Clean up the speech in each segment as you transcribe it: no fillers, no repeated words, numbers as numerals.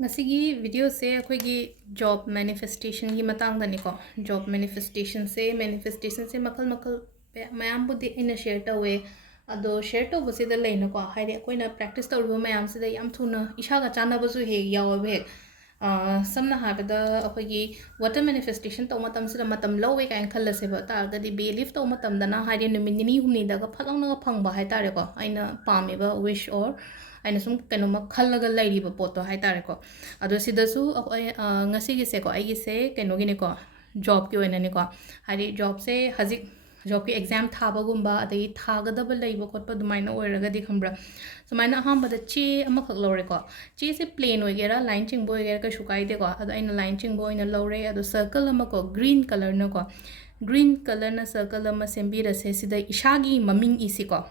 Ngasigi video se akhoi job manifestation gi matang dani ko job manifestation se makal makal mayam budi ina share tawe ado share to busi da leina ko haide akhoi na practice tawru mayam se da yam thuna isha ga chana basu he yawe samna habada akhoi water manifestation to matam se matam lowe ka khalla se ba ta ga di belief to matam dana haide numini humni da ga phalong na phang ba hai tare ko aina pame ba wish or aina sum kanoma khallaga lairi ba poto hai tare ko ado sidasu ngasi gi se ko ai gi se keno gi ne ko job ki oina ne ko hari job se haji job ki exam thaba gumba adai thaga da ba laiba khotpa dumaina oiraga di khambra sumaina aham bada chi ama khak lore ko chi se plain oigera line ching boy gera ka shukai de ko ado aina line ching boy na lore ado circle ama ko green color na ko green color na circle ama sembira se sida ishagi maming isi ko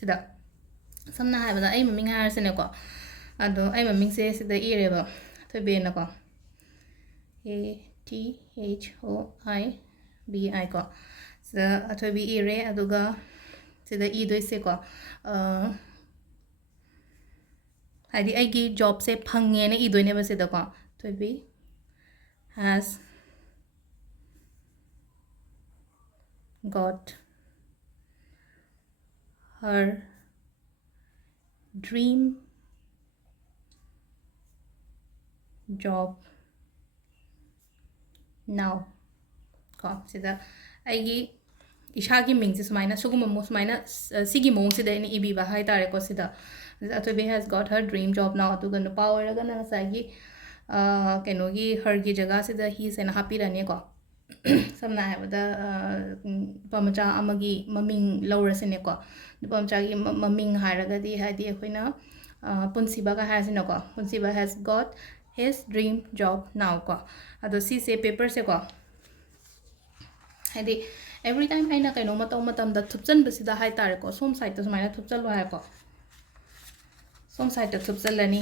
sida samna haibada ai maming harsene ko ado ai maming se sida ireba thobe na ko a t h o i b i ko sida athobi ire aduga sida I doi se ko hadi ai gi job se phange ne I doi ne ba sida ko thobi has got her dream job now ko sida aigi ishagi ming se sumaina sugum mo sumaina sigi mong sida ni ibi ba hai tare ko sida atobe has got her dream job now to gonna power ga na sagi kenogi her gi jaga sida he se na happy rane ko samna habada pamacha amagi maming laurasene ko pamacha gi maming haraga di hadi akoina punsiba ga hasina ko punsiba has got his dream job now ko ado si se paper se ko hadi every time aina kaino matam da thupchan basida hai tare ko som side to sumaina thupchal wa ko som side to thupchalani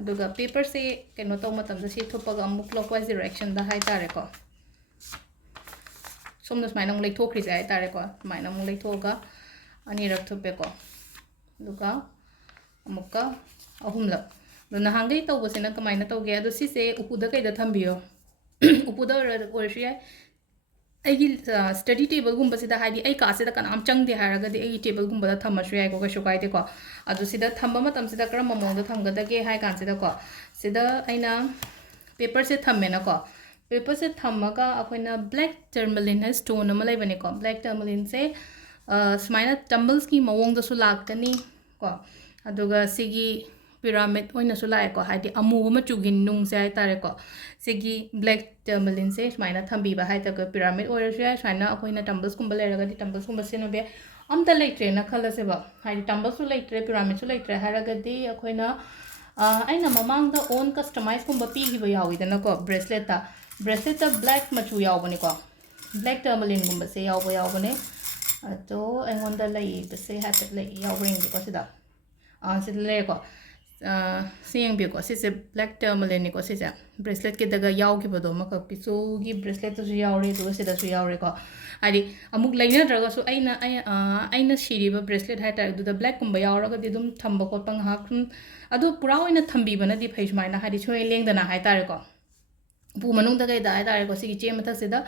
aduga paper se kaino to matam da si thupaga amuk clockwise direction da hai tare ko som no sumaina mulai thokri jai tare ko sumaina mulai thoga ani rak thupe ko aduga amuka ahumla do na hangai to bosena kamaina to ge ado si se upuda kai da thambiyo upuda or shi ai study table gumba sida haidi ai ka sida kanam changde haraga de ai table gumba da thamasu ai ko ka shukai de ko adu sida thamba matam sida karam mong da thamga da ge hai kan sida ko sida aina paper se thamme na ko paper se thamaga akoina black tourmaline has stone ama lai bane ko black tourmaline se smaina tumbles ki mawong da su lakani ko aduga sigi pyramid oina su lai ko haidi amu ma chugin nung se ai tare ko sigi black tourmaline se smaina thambi ba hai ta ko pyramid ora su ai saina akoina tumbles kumba le raga di tumbles kumba se no be amta leitre na khala se ba haidi tumbles su leitre pyramid su leitre haraga di akoina aina mamang da own customize kumba pi gi ba yawi da na ko bracelet ta black machu yaw bani ko black tourmaline kumba se yaw ba ne to engon da lai ba se ha ta lai yaw ring ko sida sida le ko seeing be ko se black tourmaline ko se bracelet ke daga yaw ki bodo ma ka pisu gi bracelet to yaw re to se da su yaw re ko ari amuk laina draga su aina shiri ba bracelet ha ta du da black kumba yaw ra ga di dum thamba ko pang ha adu pura oina thambi bana di phai mai na hari choi leng da na hai ta re ko pu manung da kai da ai ta re ko si che matha se da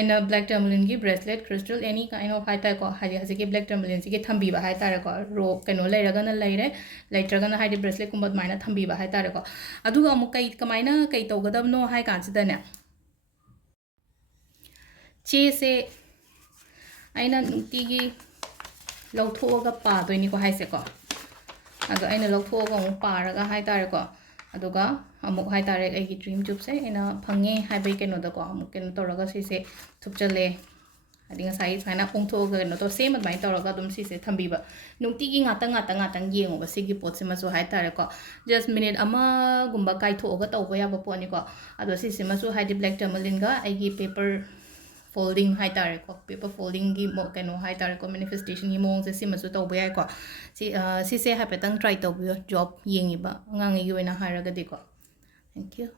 aina black tourmaline gi bracelet crystal any kind of hai ta ko hari hase ki black tourmaline si ki thambi ba hai ta re ko ro kano lai ra ga na lai re laitra ga na hai di bracelet kumba mai na thambi ba hai ta re ko adu ga amuk kai kamaina kai to ga dam no hai kan si da ne che se aina nuti gi lau tho ga pa doi ni ko hai se ko ado aina lau tho ga amuk pa ra ga hai ta re ko aduga amuk hai tare ai gi dream job se ina phange hai bai keno da ko amuk keno to raga si se thupchale adinga sai saina pongtho ga no to same bai to raga dum si se thambi ba nungti gi ngata yengo ba si gi pot se ma so hai tare ko just minute ama gumba kai tho ga to ba ya ba po ni ko ado si se ma so hai di black tourmaline ga ai gi paper folding hai tare ko paper folding gi mo keno hai tare ko manifestation gi mong se si ma so to ba ya ko si se ha petang try to job yengi ba ngang gi wena ha raga di ko thank you